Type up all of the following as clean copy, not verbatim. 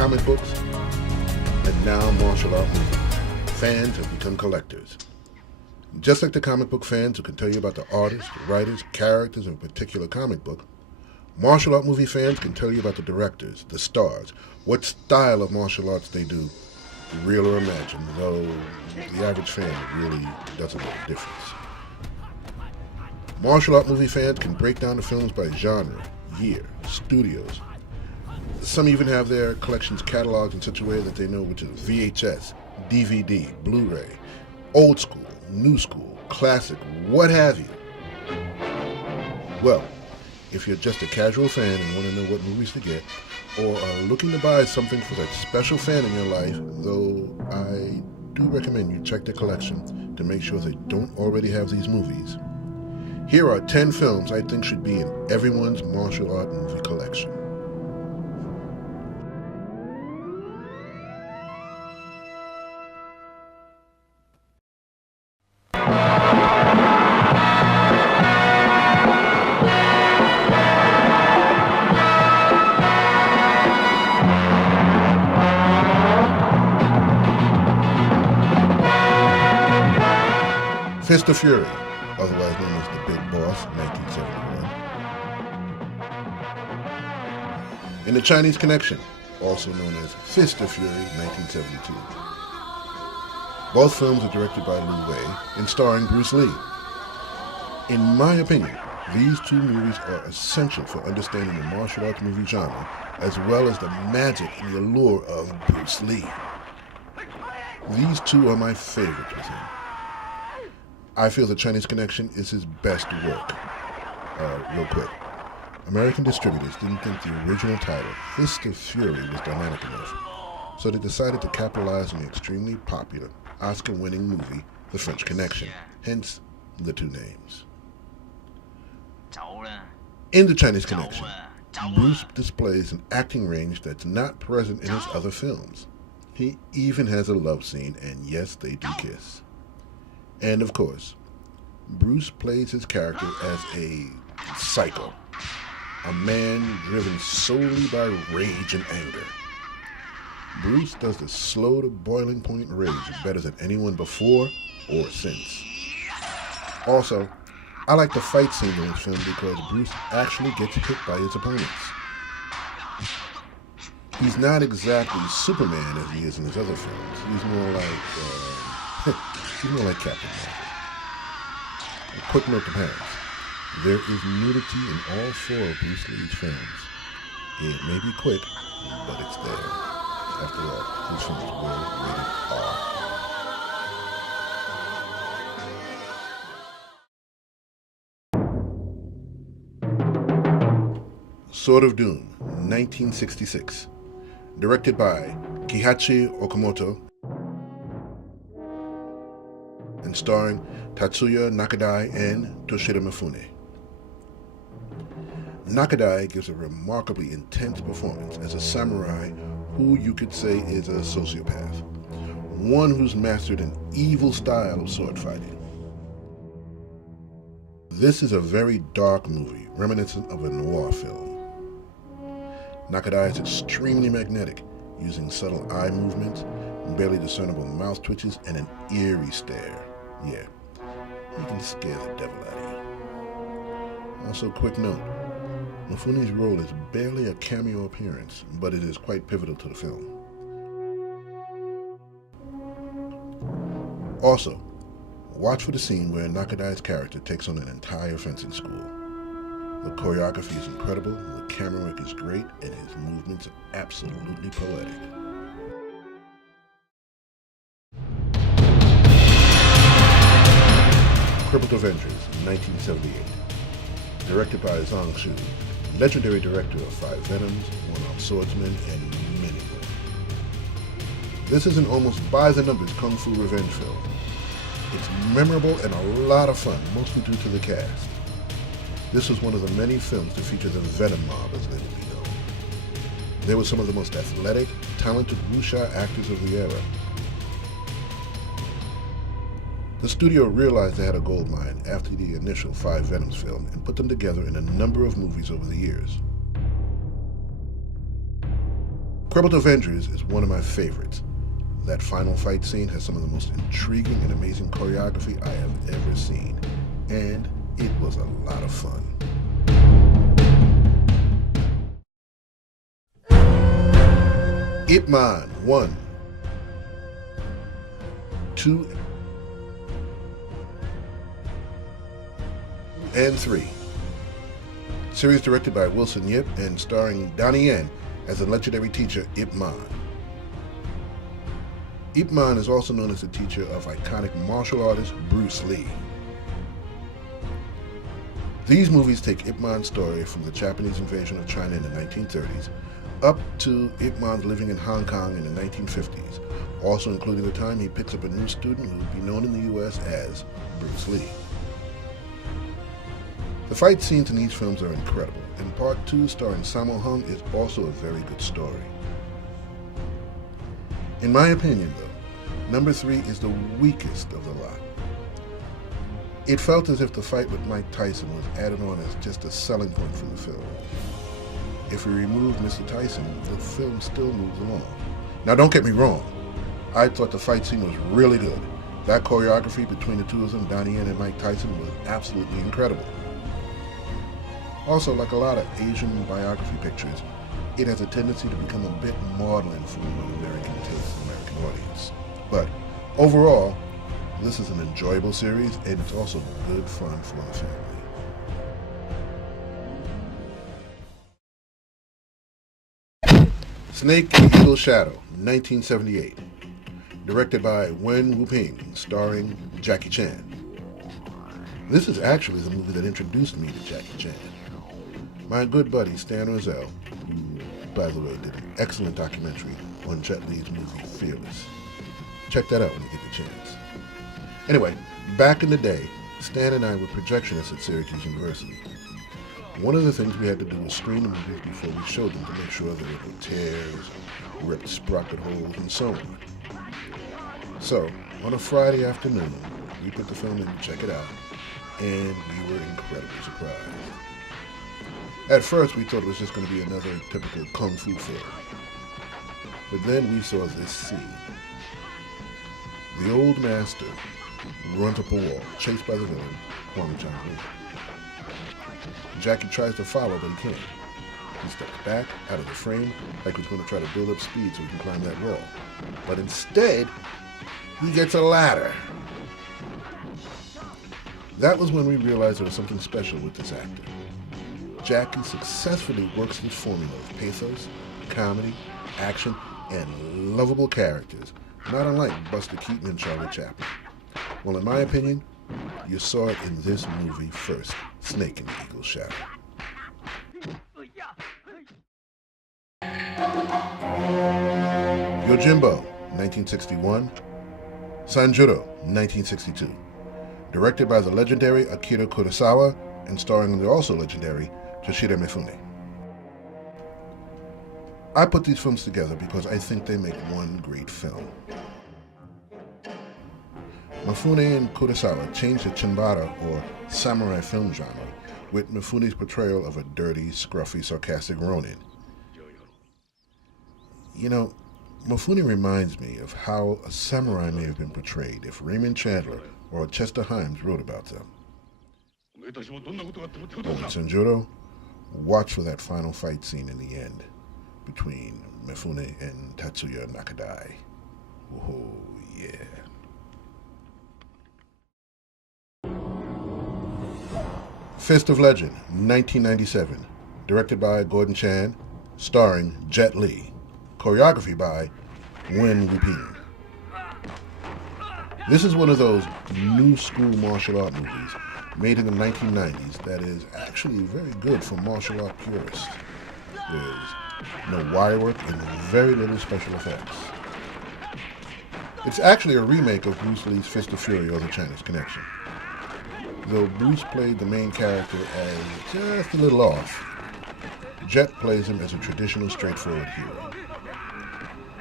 comic books, and now martial art movies. Fans have become collectors. Just like the comic book fans who can tell you about the artists, writers, characters of a particular comic book, martial art movie fans can tell you about the directors, the stars, what style of martial arts they do, real or imagined, though the average fan really doesn't know the difference. Martial art movie fans can break down the films by genre, year, studios. Some even have their collections cataloged in such a way that they know which is VHS, DVD, Blu-ray, old school, new school, classic, what have you. Well, if you're just a casual fan and want to know what movies to get, or are looking to buy something for that special fan in your life, though I do recommend you check the collection to make sure they don't already have these movies, here are 10 films I think should be in everyone's martial art movie collection. Fist of Fury, otherwise known as The Big Boss, 1971. In The Chinese Connection, also known as Fist of Fury, 1972. Both films are directed by Liu Wei and starring Bruce Lee. In my opinion, these two movies are essential for understanding the martial arts movie genre, as well as the magic and the allure of Bruce Lee. These two are my favorites with him. I feel The Chinese Connection is his best work. Real quick. American distributors didn't think the original title, Fist of Fury, was dynamic enough, so they decided to capitalize on the extremely popular, Oscar-winning movie, The French Connection, hence the two names. In The Chinese Connection, Bruce displays an acting range that's not present in his other films. He even has a love scene, and yes, they do kiss. And of course, Bruce plays his character as a psycho, a man driven solely by rage and anger. Bruce does the slow to boiling point rage better than anyone before or since. Also, I like the fight scene in this film because Bruce actually gets hit by his opponents. He's not exactly Superman as he is in his other films. He's more like Captain Marvel. A quick note to parents. There is nudity in all 4 of Bruce Lee's films. It may be quick, but it's there. After all, these films were rated R. Sword of Doom, 1966. Directed by Kihachi Okamoto and starring Tatsuya Nakadai and Toshiro Mifune. Nakadai gives a remarkably intense performance as a samurai who you could say is a sociopath, one who's mastered an evil style of sword fighting. This is a very dark movie, reminiscent of a noir film. Nakadai is extremely magnetic, using subtle eye movements, barely discernible mouth twitches, and an eerie stare. Yeah, he can scare the devil out of you. Also, quick note, Mifune's role is barely a cameo appearance, but it is quite pivotal to the film. Also, watch for the scene where Nakadai's character takes on an entire fencing school. The choreography is incredible, the camera work is great, and his movements are absolutely poetic. Crippled Avengers, 1978. Directed by Zhang Shu, legendary director of 5 Venoms, One-Armed Swordsman, and many more. This is an almost by-the-numbers kung fu revenge film. It's memorable and a lot of fun, mostly due to the cast. This was one of the many films to feature the Venom mob, as they would be known. They were some of the most athletic, talented wuxia actors of the era. The studio realized they had a gold mine after the initial 5 Venoms film and put them together in a number of movies over the years. Credible Avengers is one of my favorites. That final fight scene has some of the most intriguing and amazing choreography I have ever seen, and it was a lot of fun. Ip Man 1, 2, and 3. Series directed by Wilson Yip and starring Donnie Yen as the legendary teacher Ip Man. Ip Man is also known as the teacher of iconic martial artist Bruce Lee. These movies take Ip Man's story from the Japanese invasion of China in the 1930s up to Ip Man's living in Hong Kong in the 1950s, also including the time he picks up a new student who would be known in the US as Bruce Lee. The fight scenes in these films are incredible, and Part 2 starring Sammo Hung is also a very good story. In my opinion, though, number 3 is the weakest of the lot. It felt as if the fight with Mike Tyson was added on as just a selling point for the film. If we remove Mr. Tyson, the film still moves along. Now don't get me wrong, I thought the fight scene was really good. That choreography between the two of them, Donnie Yen and Mike Tyson, was absolutely incredible. Also, like a lot of Asian biography pictures, it has a tendency to become a bit maudlin for an American taste, American audience. But overall, this is an enjoyable series, and it's also good fun for the family. Snake Eagle Shadow, 1978. Directed by Wen Wuping, starring Jackie Chan. This is actually the movie that introduced me to Jackie Chan. My good buddy Stan Rosell, who, by the way, did an excellent documentary on Jet Li's movie Fearless. Check that out when you get the chance. Anyway, back in the day, Stan and I were projectionists at Syracuse University. One of the things we had to do was screen the movies before we showed them to make sure there were no tears, ripped sprocket holes, and so on. So, on a Friday afternoon, we put the film in to check it out, and we were incredibly surprised. At first, we thought it was just going to be another typical kung fu film. But then we saw this scene. The old master runs up a wall, chased by the villain, Huang Chang-li. Jackie tries to follow, but he can't. He steps back, out of the frame, like he's going to try to build up speed so he can climb that wall. But instead, he gets a ladder. That was when we realized there was something special with this actor. Jackie successfully works his formula of pathos, comedy, action, and lovable characters, not unlike Buster Keaton and Charlie Chaplin. Well, in my opinion, you saw it in this movie first, Snake in the Eagle's Shadow. Yojimbo, 1961. Sanjuro, 1962. Directed by the legendary Akira Kurosawa and starring the also legendary Toshiro Mifune. I put these films together because I think they make one great film. Mifune and Kurosawa changed the Chinbara, or samurai film genre, with Mifune's portrayal of a dirty, scruffy, sarcastic Ronin. You know, Mifune reminds me of how a samurai may have been portrayed if Raymond Chandler or Chester Himes wrote about them. In Sanjuro, watch for that final fight scene in the end between Mifune and Tatsuya Nakadai. Oh, yeah. Fist of Legend, 1997. Directed by Gordon Chan, starring Jet Li. Choreography by Wen Wuping. This is one of those new school martial art movies made in the 1990s that is actually very good for martial art purists. There's no wire work and very little special effects. It's actually a remake of Bruce Lee's Fist of Fury or The Chinese Connection. Though Bruce played the main character as just a little off, Jet plays him as a traditional, straightforward hero.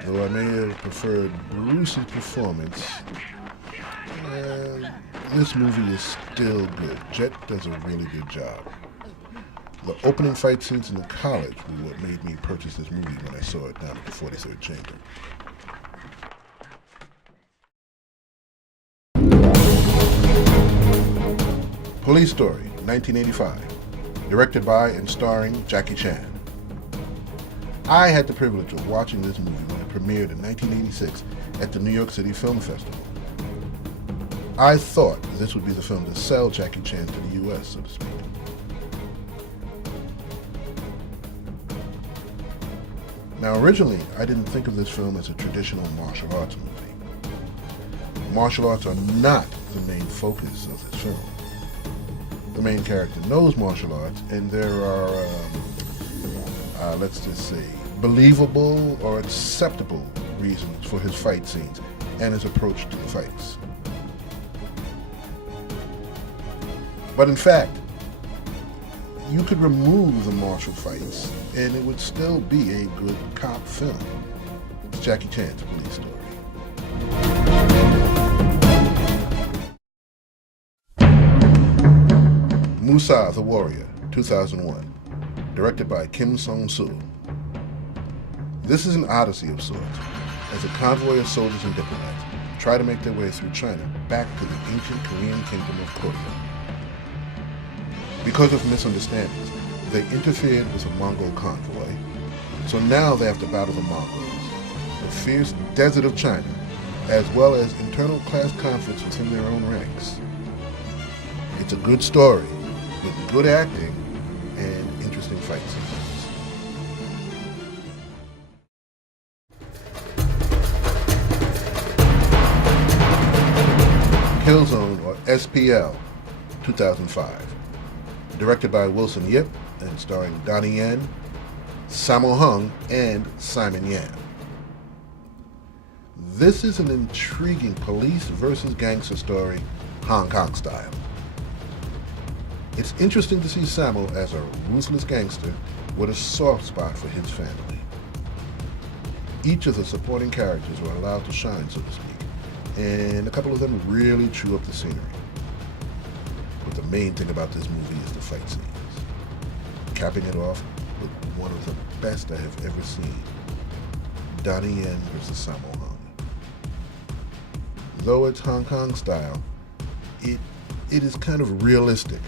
Though I may have preferred Bruce's performance, this movie is still good. Jet does a really good job. The opening fight scenes in the college were what made me purchase this movie when I saw it down at the 43rd Chamber. Police Story, 1985, directed by and starring Jackie Chan. I had the privilege of watching this movie when it premiered in 1986 at the New York City Film Festival. I thought this would be the film to sell Jackie Chan to the U.S., so to speak. Now, originally, I didn't think of this film as a traditional martial arts movie. Martial arts are not the main focus of this film. The main character knows martial arts, and there are, let's just say, believable or acceptable reasons for his fight scenes and his approach to the fights. But in fact, you could remove the martial fights and it would still be a good cop film. It's Jackie Chan's Police Story. Musa the Warrior, 2001, directed by Kim Song-soo. This is an odyssey of sorts, as a convoy of soldiers and diplomats try to make their way through China back to the ancient Korean kingdom of Korea. Because of misunderstandings, they interfered with a Mongol convoy, so now they have to battle the Mongols, the fierce desert of China, as well as internal class conflicts within their own ranks. It's a good story, with good acting and interesting fight scenes. Killzone, or SPL, 2005. Directed by Wilson Yip and starring Donnie Yen, Sammo Hung, and Simon Yam. This is an intriguing police versus gangster story, Hong Kong style. It's interesting to see Sammo as a ruthless gangster with a soft spot for his family. Each of the supporting characters were allowed to shine, so to speak, and a couple of them really chew up the scenery. But the main thing about this movie is the fight scenes, capping it off with one of the best I have ever seen, Donnie Yen versus Sammo Hung. Though it's Hong Kong style, it is kind of realistic,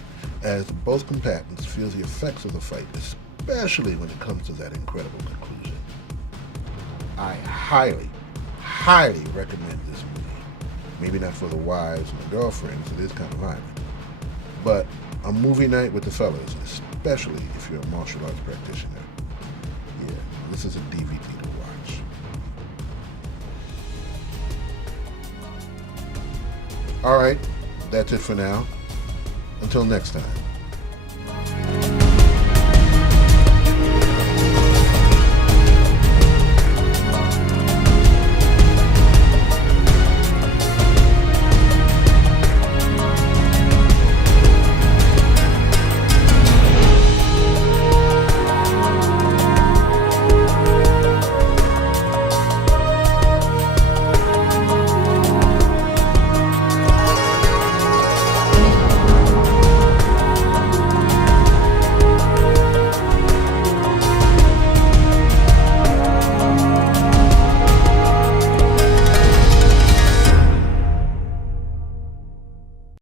as both combatants feel the effects of the fight, especially when it comes to that incredible conclusion. I highly, highly recommend this movie. Maybe not for the wives and the girlfriends, it is kind of violent. But a movie night with the fellas, especially if you're a martial arts practitioner. Yeah, this is a DVD to watch. All right, that's it for now. Until next time.